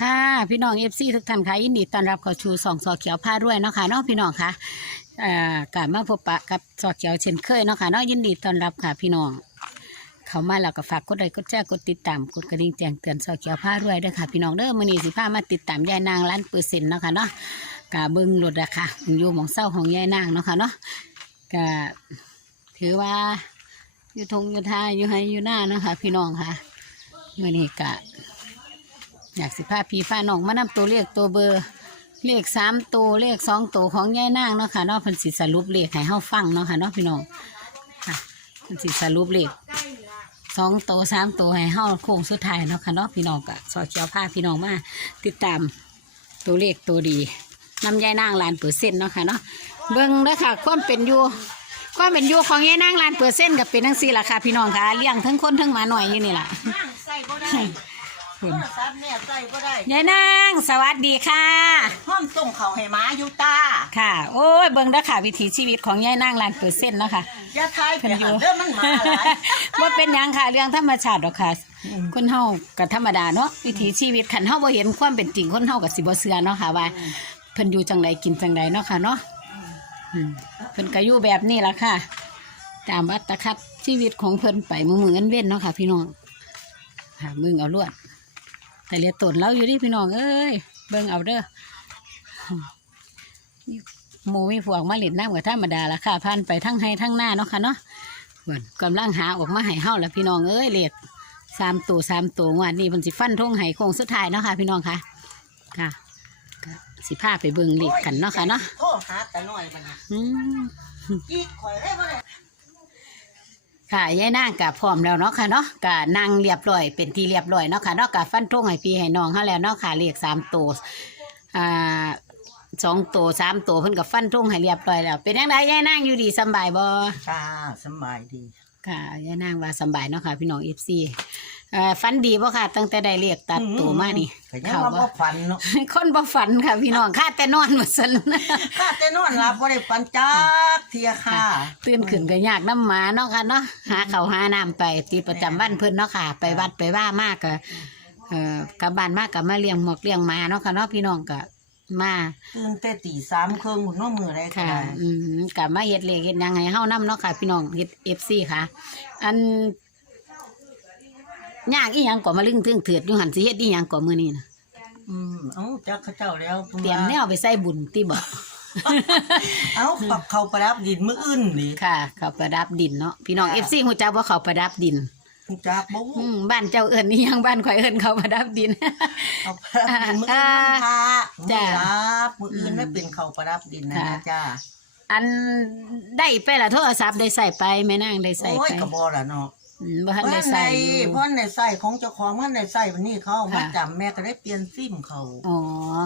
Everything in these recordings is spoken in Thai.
ค่ะพี่น้องเอฟซีทุกท่านค่ะยินดีต้อนรับเข้าชูสองสอเขียวผ้าด้วยเนาะค่ะเนาะพี่น้องค่ะเอ่อกลับมาพบปะกับสอเขียวเช่นเคยเนาะค่ะเนาะยินดีต้อนรับค่ะพี่น้อง เขามาแล้วก็ฝากกดไลค์กดแชร์กดติดตามกดกระดิ่งแจ้งเตือนสอเขียวผ้าด้วยด้วยค่ะพี่น้องเด้อมื้อนี้สิพามาติดตามยายนางร้านเปอร์เซ็นต์เนาะค่ะเนาะกะเบิ่งรถราคาอยู่หมองเศร้าของยายนางเนาะค่ะเนาะกะถือว่าอยู่ทงอยู่ทาอยู่ให้อยู่หน้าเนาะค่ะพี่น้องค่ะมื้อนี้กะ อยากสิพาพี่พาน้องมานำตัวเลขตัวเบอร์ เลขสามตัวเลขสองตัวของยายนางเนาะค่ะเนาะเพิ่นสิสรุปเลขให้เฮาฟังเนาะค่ะเนาะพี่น้องค่ะเพิ่นสิสรุปเลขสองตัวสามตัวให้เฮาโค้งสุดท้ายเนาะค่ะเนาะพี่น้องก็สอเขียวพาพี่น้องมาติดตามตัวเลขตัวดีนำยายนางลานเปอร์เซ็นต์เนาะค่ะเนาะเบิ่งเด้อค่ะความเป็นอยู่ความเป็นอยู่ของยายนางลานเปอร์เซ็นต์ก็เป็นทั้งสี่ล่ะค่ะ พี่น้องค่ะเลี้ยงทั้งคนทั้งหมาหน่อยอยู่นี่ล่ะ นั่งใส่ก็ได้โทรศัพท์เนี่ยใส่ก็ได้ยายนางสวัสดีค่ะ ห้อมส่งเขาให้หมาอยู่ตาค่ะ โอ้ยเบิ่งเด้อค่ะ วิถีชีวิตของยายนางล้านเปอร์เซ็นต์เนาะค่ะ อย่าทายไปหันเด้อมันหมาหลายว่าเป็นหยังค่ะเรื่องธรรมชาติหรอกค่ะคนเฮาก็ธรรมดาเนาะวิถีชีวิตขันเฮาบ่เห็นความเป็นจริงคนเฮาก็สิบ่เชื่อเนาะค่ะว่าเพิ่นอยู่จังไดกินจังไดเนาะค่ะเนาะอืมเพิ่นก็อยู่แบบนี้ล่ะค่ะ ตามอัตคัดชีวิตของเพิ่นไปมือมือเว้นๆเนาะค่ะ พี่น้องค่ะมึงเอาลวด แต่เรียกตนเราอยู่ดิพี่น้องเอ้ยเบิ่งเอาเด้อหมูมีพวกมาเล่นน้ำกับธรรมดาละค่ะพันไปทั้งให้ทั้งหน้าเนาะค่ะเนาะเหมือนกำลังหาออกมาให้เฮาแล้วพี่น้องเอ้ยเลียกสามตัวสามตัวงวันนี้มันสิฟันทงให้โค้งสุดท้ายเนาะค่ะพี่น้องค่ะค่ะก็สิพาไปเบิ่งเลขกันเนาะค่ะเนาะโทรหาแต่น้อยมันน่ะอืม จีกข่อยได้บ่ได้ ค่ะยายนางกับพร้อมแล้วเนาะค่ะเนาะกะนั่งเรียบร้อยเป็นที่เรียบร้อยเนาะค่ะเนาะกะฟันทงให้พี่ให้น้องเฮาแล้วเนาะค่ะเลขสามตัวอ่าสองตัวสามตัวเพิ่นกับฟันทงให้เรียบร้อยแล้ว เป็นยังไงยายนางอยู่ดีสำบายบ่จ้าสำบายดี ค่ะยายนางว่าสำบายเนาะค่ะพี่น้องเอฟซี เอ่อฝันดีบ่ค่ะ ตั้งแต่ได้เรียกตัดตัวมานี่ก็ยังว่าบ่ฝันเนาะคนบ่ฝันค่ะพี่น้องค่าแต่นอนหมดสันข้าแต่นอนหลับบ่ได้ฝันจักเทียค่ะ ตื่นขึ้นก็ยากน้ำหมาเนาะค่ะเนาะหาข้าวหาน้ำไปตีประจำวันเพิ่นเนาะค่ะ ไปวัดไปว่ามากก็เอ่อกลับบ้านมากก็มาเลี้ยงหมอกเลี้ยงหมาเนาะค่ะเนาะพี่น้องก็มา ตื่นแต่ตีสามครึ่งหุ่นน้อมือได้ค่ะ ค่ะ อืมกับมาเฮ็ดเลขเฮ็ดหยังให้เฮานํเนาะค่ะ พี่น้องเฮ็ด FC ค่ะ อัน ยากอีหยังก็มาลึงถึงเถือดอยู่หันสิเฮ็ดอีหยังก็มื้อนี้นะอืมเอ้าจักเขาเจ้าแล้วพิ่นเตรียมว่าแนวไปใส่บุญติบ่ เอ้าปักเขาประดับดินมื้ออื่นนี่ค่ะ เขาประดับดินเนาะพี่น้อง FC ฮู้จักว่าเขาประดับดิน จักบ่อืมบ้านเจ้าเอิ้นอีหยังบ้านข่อยเอิ้นเขาประดับดินเอาประดับดินมื้ออื่นมันพาจ้ะมื้อรับมื้ออื่นไม่เป็นเขาประดับดินนะค่ะนะจ้าอันได้ไปละโทรศัพท์ได้ใส่ไปแม่นางได้ใส่โอ้ยไปกระบอละเนาะอืม บ่ทันเพราะได้ในใส่อยู่ เพราะในใส่ของเจ้าของมันในใส่วันนี้เขาเอามาค่ะ จำแม่ก็ได้เปลี่ยนซิมเขาอ๋อ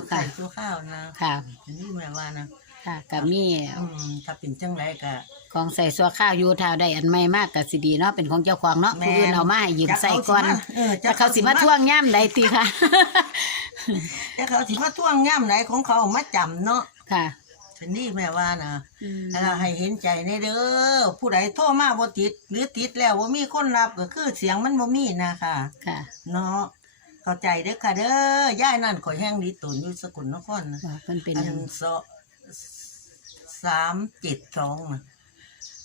ใส่ค่ะตัวข้าวนะค่ะ อันนี่แม่ว่านะค่ะก็มีอืมถ้าเป็นจังไรก็ ของใส่ซัวข้าวอยู่ท้าได้อันใหม่มากก็สิดีเนาะเป็นของเจ้าของเนาะแม่นผู้อื่นเอามาให้ยืมใส่ก่อนเออจะเขาสิมาท่วงย่ำใดตีค่ะจะเขาสิมาท่วงย่ำไหนของเขาเอามาจำเนาะค่ะ ฉันนี่แม่ว่านะอืมแล้วให้เห็นใจในเด้อผู้ใดโทรมาบ่ติด หรือติดแล้วว่ามีคนรับก็คือเสียงมันบ่มีนะค่ะค่ะ เนาะเข้าใจเด้อค่ะ เด้อย่ายนั่นข่อยแห้งดีตุนอยู่สกุลนครนะว่าเพิ่นเป็นอัหยังนสอสามเจ็ดสองนะ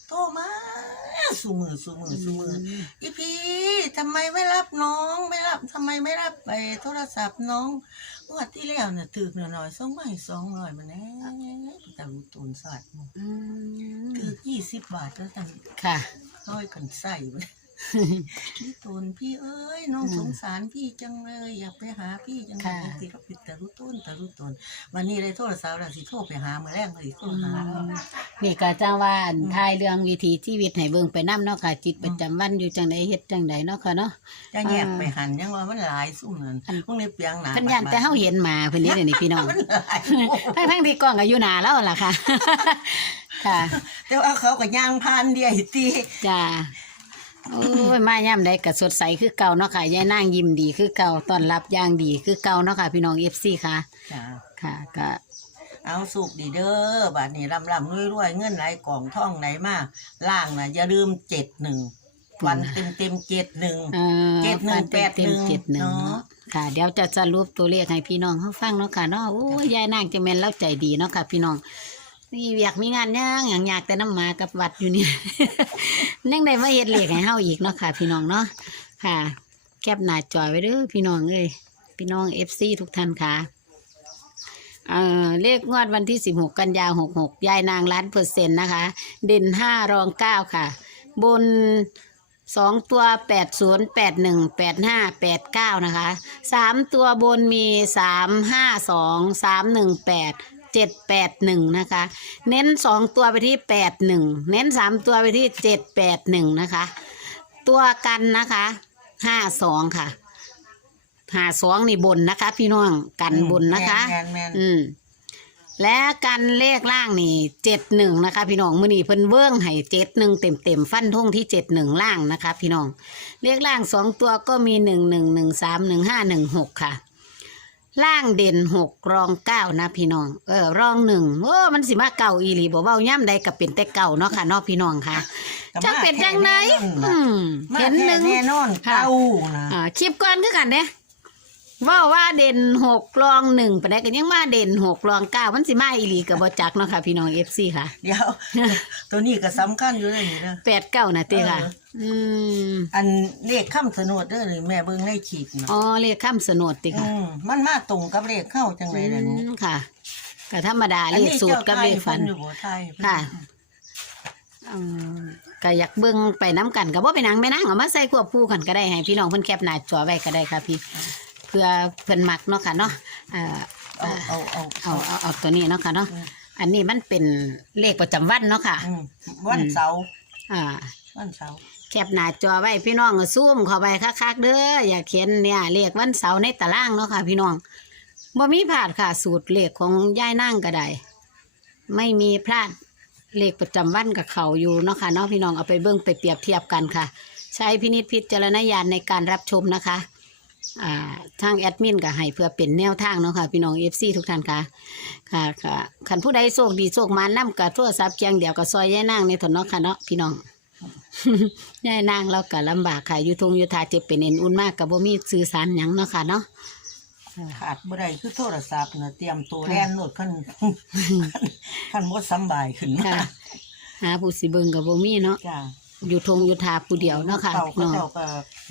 โทรมา สูมือสูมือสูมืออีพี่ทำไมไม่รับน้องไม่รับทำไมไม่รับไปโทรศัพท์น้องงวดที่แล้วเนี่ยถือหน่อยๆส่งมาให้สองร้อยมาแน่แต่รู้ตูนสัตว์อืมถือยี่สิบบาทก็ตันค่ะร้อยกันใส่ไป พี่ตูนพี่เอ้ยน้องสงสารพี่จังเลยอยากไปหาพี่จังเลยค่ะติดก็ผิดแต่รู้ต้นแต่รู้ตนวันนี้เลยโทรศัพท์แล้วสิโทรไปหาเมื่อแรกเลยโทรหาแล้ว นี่ก็จ้าว่าอันทายเรื่องวิถีชีวิตให้เบิ่งไปนํเนาะค่ะ จิตประจำวันอยู่จังไดเฮ็ดจังไดเนาะค่ะเนาะ จะแยกไปหันยังว่ามันหลายซุ่มนั่นอัน พวกนี้เปียงหนาเพิ่นย่านแต่เฮาเห็นหมาเพิ่นนี่เดี๋ยวนี้พี่น้องมันหลายทั้งทั้งๆที่กล้องก็อยู่หน้าแล้วล่ะค่ะ ค่ะแต่ว่าเขาก็ย่างพานเดียวตีจ้า โอ้ยมาย่ำใดก็สดใสคือเก่าเนาะค่ะยายนางยิ้มดีคือเก่าต้อนรับอย่างดีคือเก่าเนาะค่ะ พี่น้องเอฟซีค่ะ จ้าค่ะก็เอาสุกดีเด้อบัดนี้ลำลำรวยรวยๆเงินไหลกล่องท่องไหนมาล่างนะอย่าลืมเจ็ดหนึ่งวันเต็มเต็มเจ็ดหนึ่ง เอ่อเจ็ดหนึ่งแปดหนึ่งเจ็ดหนึ่งเนาะ เนาะค่ะ เดี๋ยวจะสรุปตัวเลขให้พี่น้องเขาฟังเนาะค่ะเนาะโอ้ยยายนางจะแม่นเล่าใจดีเนาะค่ะ พี่น้อง นี่อยากมีงานย่างอย่างอยากแต่น้ำหมากับวัดอยู่เนี่ยนั่งได้มาเฮ็ดเหลขให้เฮาอีกเนาะค่ะ พี่น้องเนาะค่ะ แคปหน้าจอยไว้เด้อพี่น้องเอ้ยพี่น้องเอฟซีทุกท่านค่ะเออเลขงวดวันที่16กันยา66ยายนางล้านเปอร์เซ็นต์นะคะ เด่น5รอง9ค่ะ บน2ตัว80 81 85 89นะคะ3ตัวบนมี3 5 2 3 1 8 7 8 1นะคะ เน้น2ตัวไปที่8 1เน้น3ตัวไปที่7 8 1นะคะ ตัวกันนะคะห้าสองค่ะห้าสองนี่บนนะคะ พี่น้องกันบนนะคะ แมนแมนอืมและกันเลขล่างนี่เจ็ดหนึ่งนะคะ พี่น้องมือนี่เพิ่นเบิ้งให้เจ็ดหนึ่งเต็มเต็มๆฟันทงที่เจ็ดหนึ่งล่างนะคะ พี่น้องเลขล่างสองตัวก็มีหนึ่งหนึ่งหนึ่งสามหนึ่งห้าหนึ่งหกค่ะ ล่างเด่นหกรองเก้านะพี่น้อง เออรองหนึ่งโอ้มันสิมาเก่าอีหลีบอกว่าย่ำใดกับเป็นแต่เก่าเนาะค่ะเนาะพี่น้องค่ะจังเป็นจังไหนอืมมาเห็นหแท้นึ่งแน่นอนค่ะเก้านะอ่าคลิปก่อนคือกันเด้ ว่าว่าเด่นหกรองหนึ่งไปได้ก็ยังมาเด่นหกรองเก้ามันสิมาอีหลีกับบจักเนาะค่ะ พี่น้องเอฟซีค่ะเดี๋ยว ตัวนี้ก็สำคัญอยู่เลยนี่เด้อ แปดเก้านาทีค่ะ เออ อืมอันเลขข้ามสนดเด้อนี่แม่เบิ่งในขีดนะอ๋อเลขข้ามสนดติค่ะ อืมมันมาตรงกับเลขเข้าจังอืไรล่ะหนูมค่ะก็ธรรมดาเลขสูตรกับเลขฝันอยู่บ่ไทยค่ะ อืมก็อยากเบิ่งไปน้กันก็บ่ไปนังไปนั่งเอามาใส่ควบคู่กันก็ได้ให้พี่น้องเพิ่นแคปหน้าจอไว้ก็ได้ค่ะพี่ เพื่อเพิ่นมักเนาะค่ะเนาะเอ่อเอาเอาเอาเอาเอาเอาตัวนี้เนาะค่ะเนาะอืมอันนี้มันเป็นเลขประจำวันเนาะค่ะ อืมวันเสาร์อ่า วันเสาร์แคปหน้าจอไว้พี่น้องก็ซูมเข้าไปคักๆเด้ออย่าเขียนเนี่ยเลขวันเสาร์ในตารางเนาะค่ะ พี่น้องบ่มีพลาดค่ะ สูตรเลขของยายนั่งก็ได้ไม่มีพลาดเลขประจำวันกับเขาอยู่เนาะค่ะเนาะพี่น้องเอาไปเบิ่งไปเปรียบเทียบกันค่ะ ใช้พินิจพิจารณญาณในการรับชมนะคะ อ่าทางแอดมินก็ให้เพื่อเป็นแนวทางเนาะค่ะพี่น้องเอฟซีทุกท่านค่ะค่ะค่ะขันผู้ใดโชคดีโชคมานํกับโทรศัพท์เคียงเดียวกับซอยยายนางในถนนค่ะเนาะพี่น้องยายนางเราก็ลำบากค่ะอยู่ทงอยู่ทาเจ็บเป็นเอ็นอุ่นมากกับบ่มีสื่อสารหยังเนาะค่ะเนาะ ขาดบ่ได้คือโทรศัพท์นะเตรียมตัวแล่นโนดขั้นขั้นบ่สำบายขึ้นมาค่ะหาผู้สิเบิ่งกับบ่มีเนาะ จ้า อยู่ทงอยู่ทาผู้เดียวเนาะค่ะเก่าพี่ก็น้องเจ้าก็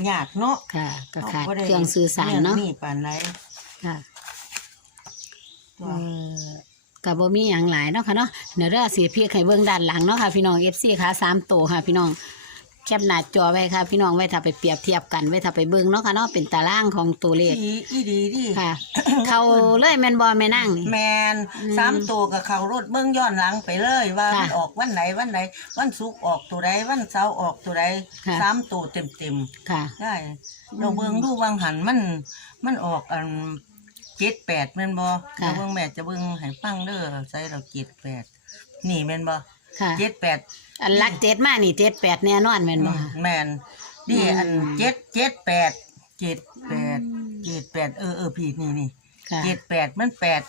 ยากเนาะค่ะก็ขาดบ่ไเครื่องสื่อสารเนาะมีปานไหนค่ะ ตัว เอ่อกับบ่มีอย่างหลายเนาะค่ะเนาะเดี๋ยวเราสีพี่ให้เบิ่งด้านหลังเนาะค่ะพี่น้อง FC ค่ะสามตัวค่ะพี่น้องแคปหน้าจอไว้ค่ะพี่น้องไว้ถ้าไปเปรียบเทียบกันไว้ถ้าไปเบิ่งเนาะค่ะเนาะเป็นตารางของตัวเลขอีอีดีดิค่ะ เขาเลยแม่นบ่แม่นั่งนี่ แมนอืมสามตัวกับเขารถเบิ้งย้อนหลังไปเลยว่าค่ะมันออกวันไหนวันไหน วันศุกร์ออกตัวใดวันเสาร์ออกตัวใดค่ะ สามตัวเต็มเต็มค่ะ ๆได้เราเบิ้งดูวางหันมัน มันออกอันเจ็ดแปดแม่นบ่ค่ะ เราเบิ้งแม่จะเบิ้งให้ฟังเด้อใส่เราเจ็ดแปดนี่แม่นบ่ ค่ะเจ็ดแปดอันลักเจ็ดมานี่เจ็ดแปดแน่นอนแม่นบ่แมนนี่อืมอันเจ็ดเจ็ดแปดเจ็ดแปดเจ็ดแปดเออเออพี่นี่นี่ค่ะ เจ็ดแปดมันแปด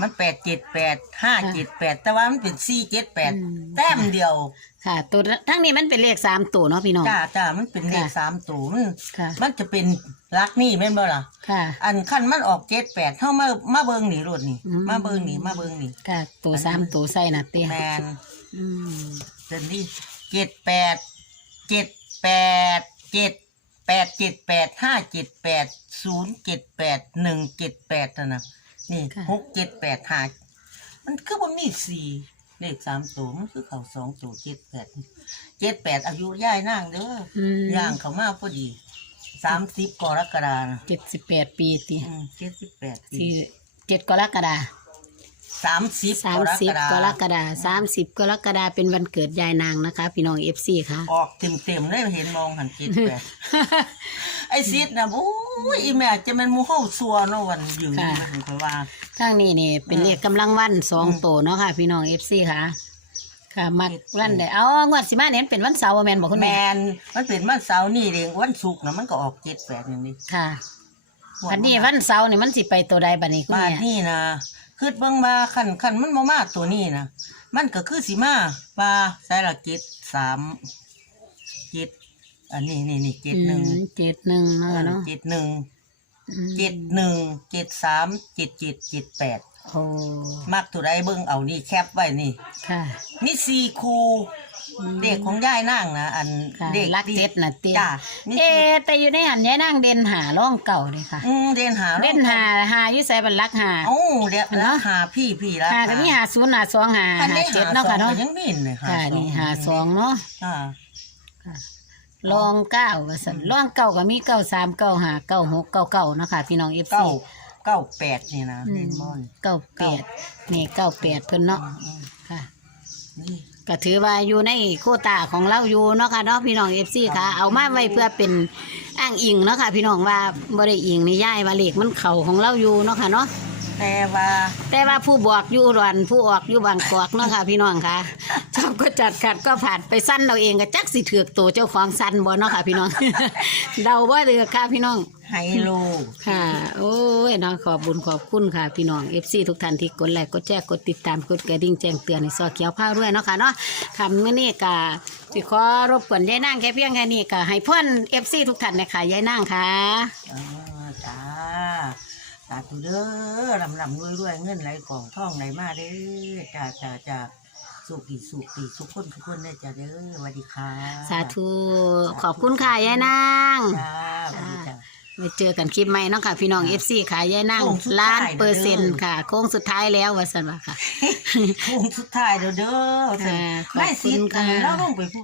มันแปดเจ็ดแปดห้าเจ็ดแปดแต่ว่ามันเป็นสี่เจ็ดแปดอืม แต้มเดียวค่ะ ตัวทั้งนี้มันเป็นเลขสามตัวเนาะพี่น้อง จ้าจ้ามันเป็นเลขค่ะสามตัวมันค่ะ มันจะเป็นลักนี่แม่นบ่ล่ะ ค่ะ อันขั้นมันออกเจ็ดแปดเข้ามามาเบิงนี่รถนี่อืม มาเบิงนี่มาเบิงนี่ค่ะ ตัวสามตัวใส่น่ะเตี้ยแมนอืมเจนนี่เจ็ดแปดเจ็ดแปดเจ็ดแปดเจ็ดแปดห้าเจ็ดแปดศูนย์เจ็ดแปดหนึ่งเจ็ดแปดนะ นะนี่หกเจ็ดแปดห้ามันคือว่ามีสี่เลขสามตัวมันคือเขาสองตัวเจ็ดแปดเจ็ดแปดอายุย่ายนางเด้ออืมย่างเขามาพอดีสามสิบกรกฎานะเจ็ดสิบแปดปีติเจ็ดสิบแปดปี สี่เจ็ดกรกฎา สามสิบสามกรสิบกฎากรกฎาสามสิบกรกฎาเป็นวันเกิดยายนางนะคะ พี่น้องเอฟซีค่ะ ออกเต็มเต็มๆเลยเห็นมองหันเจ็ดแปดไอ้ซิดนะโอ้ยอีแม่จะเป็นหมูเฮาซัวเนาะวันอยู่ค่ะนี่ถึงค่อยว่าทางนี้นี่เป็นเลขกำลังวันสองอืมตัวเนาะค่ะ พี่น้องเอฟซีค่ะค่ะมักวันได้เอางวดสิมาเนี่ยเป็นวันเสาร์ว่าแม่นบอกคุณแมแม่นมันเป็นวันเสาร์นี่เองวันศุกร์นะมันก็ออกเจ็ดแปดอย่างนี้ค่ะอันนี้วันเสาร์นี่มันสิไปตัวใดบัดนี้คุณบ้านแม่นี่นะ คือเบิ่งมาคันคันมันมามาตัวนี้นะมันก็คือสิมาว่าใส่ละเจ็ดสามเจ็ดอันนี้นี่นี่เจ็ดหนึ่งอืมเจ็ดหนึ่งเนาะเนาะเจ็ดหนึ่งอืมเจ็ดหนึ่งเจ็ดสามเจ็ดเจ็ดเจ็ดแปดโอ้มักตัวใดเบิ่งเอานี่แคปไว้นี่ ค่ะมีสี่คู เด็กของยายนั่งนะอันค่ะเด็กรักเจ็ดน่ะเตี้ยจ้ามีเอ๊สี่ะแต่อยู่ในหันยายนั่งเด่นหาร่องเก่าเลยค่ะ อืมเด่นหาเด่นหาหาอยู่ใส่บันลักหาเอ้าเดี๋ยวแล้วหาพี่พี่แล้วหาก็มีหาศูนย์หาสองหาอันหานี้เจ็ดหาเนาะสอค่ะงเนาะก็ยังมีเลยค่ะนี่หาสองเนาะอ่าลองเก้าว่าสันลองเก้าก็มีเก้าสามเก้าหาเก้าหกเก้าเก้าเนาะค่ะพี่น้องเอฟเก้าซีเก้าแปดนี่นะเดนมอนเก้าแปดนี่เก้าแปดเพิ่นเนาะอืมค่ะ นี่ ก็ถือว่าอยู่ในโควตาของเราอยู่เนาะค่ะเนาะพี่น้องเอฟซีค่ะ เอามาไว้เพื่อเป็นอ้างอิงเนาะค่ะพี่น้องว่าบ่ได้อิงในย่ายว่าเลขมันเข่าของเราอยู่เนาะค่ะเนาะ แต่ว่า แต่ว่าผู้บอกอยู่รอนผู้ออกอยู่บางกอกเนาะค่ะ พี่น้องค่ะชอบก็จัดขัดก็ผ่านไปสั้นเราเองก็จักสิถือกตัวเจ้าของสั้นบ่เนาะค่ะ พี่น้อง เดาว่าเดือค่ะพี่น้อง ไฮโลค่ะ โอ้ยเนาะขอบบุญขอบคุณค่ะ พี่น้องเอฟซีทุกท่านที่กดไลค์กดแชร์กดติดตามกดกระดิ่งแจ้งเตือนในซอเขียวผ้าด้วยเนาะค่ะเนาะคำเมื่อนี้ก็สิขอรบกวนยายนางแค่เพียงแค่นี้ก็ให้พ่นเอฟซีทุกท่านนะคะยายนางค่ะอ่าจ้า สาธุเด้อลำลำรวยรวยเงินไหลของท่องไหลมาเด้อจ้าจ้าจ้าสุขีสุขีสุขคนทุกคนเด้อจ้าเด้อสวัสดีค่ะสาธุ ขอบคุณค่ะยายนางจ้าสวัสดีจ้า ไปเจอกันคลิปใหม่เนาะค่ะ พี่น้องเอฟซีค่ะยายนางโค้งสุดท้าย ล้านเปอร์เซ็นต์เด้อค่ะ โค้งสุดท้ายแล้วว่าสันว่าค่ะ โค้งสุดท้ายเด้อเด้อค่ะขอบคุณได้สิทธิ์ค่ะแล้วลงไปพูด